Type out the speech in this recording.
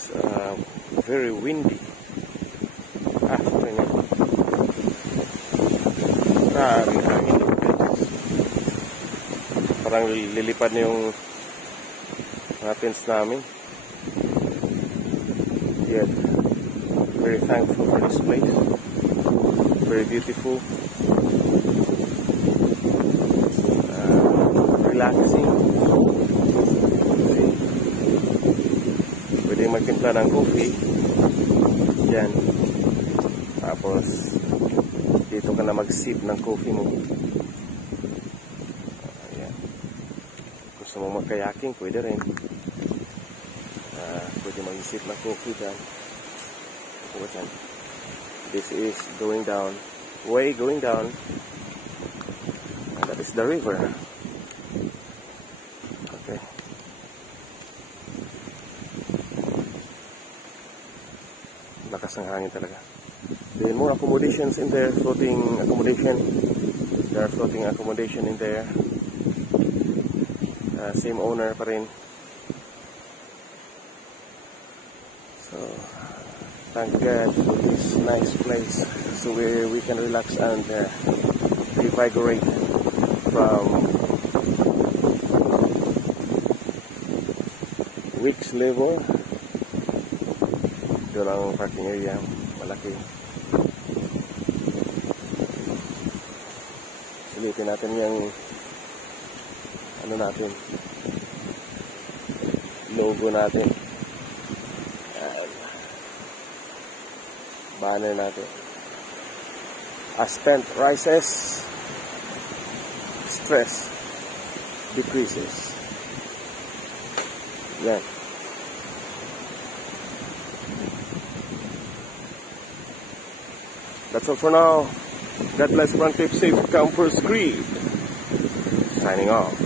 It's very windy afternoon. Maraming hangin ng beaches. Parang lilipad na yung mga tents namin. Yet, very thankful for this place. Very beautiful. Relaxing. See? Pwede magtimpla ng coffee. Yan. Tapos, dito ka na mag-sip ng coffee mo. Ayan. Gusto mo mag-kayaking, pwede rin. Pwede mag-sip ng coffee dyan. This is going down, way going down. And that is the river. Okay. Lakas ng hangin talaga. There are more accommodations in there, floating accommodation. There are floating accommodation in there. Same owner pa rin. So, thank God for this nice place, so we can relax and revigorate from week's level. Ito lang ang parking area, malaki. Ulitin natin yung ano natin, logo natin. Banner natin. As spent rises, stress decreases. Yan. That's all for now. God bless, Frank, keep safe, Campers Creed. Signing off.